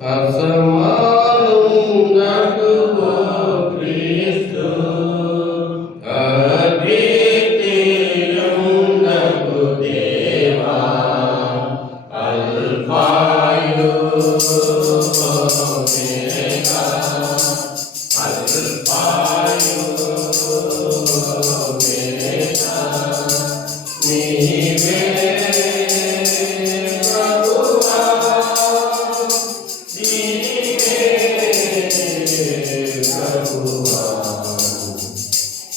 啊，三。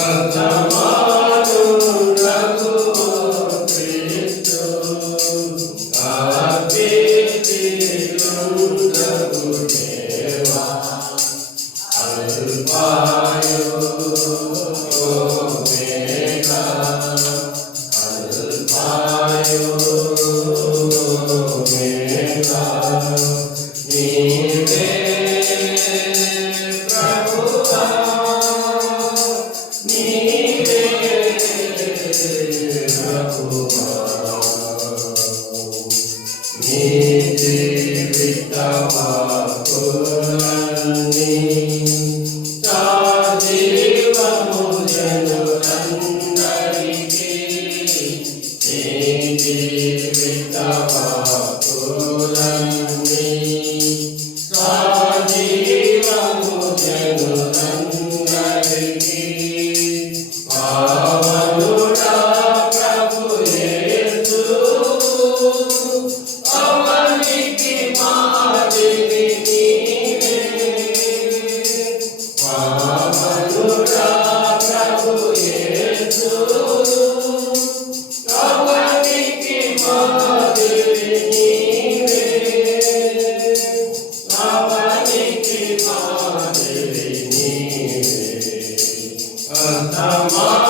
సజ్జమాను Muslim.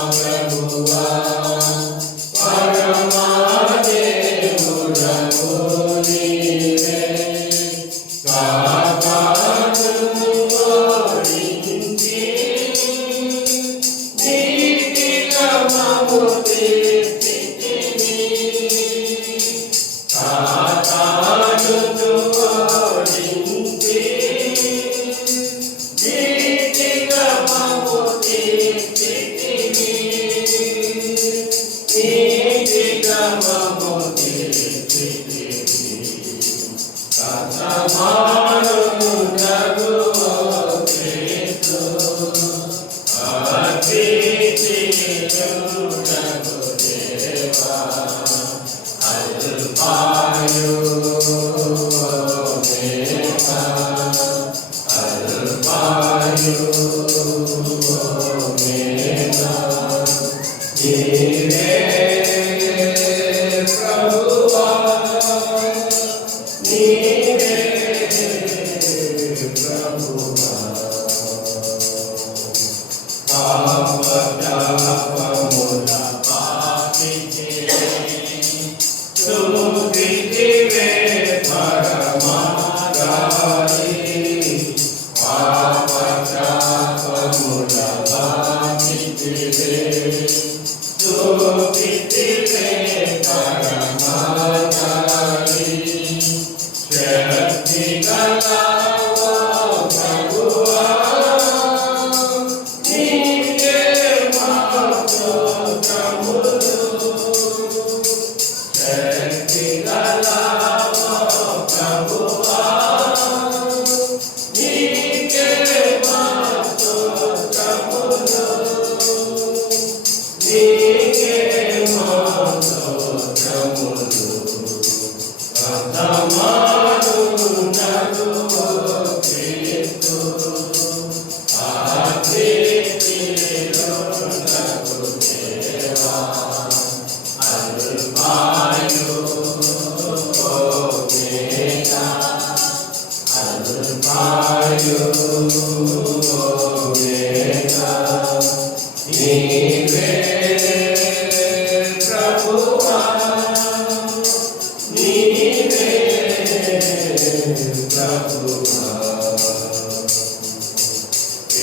Christ.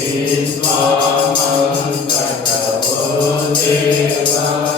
Is Mama Kata Bodeva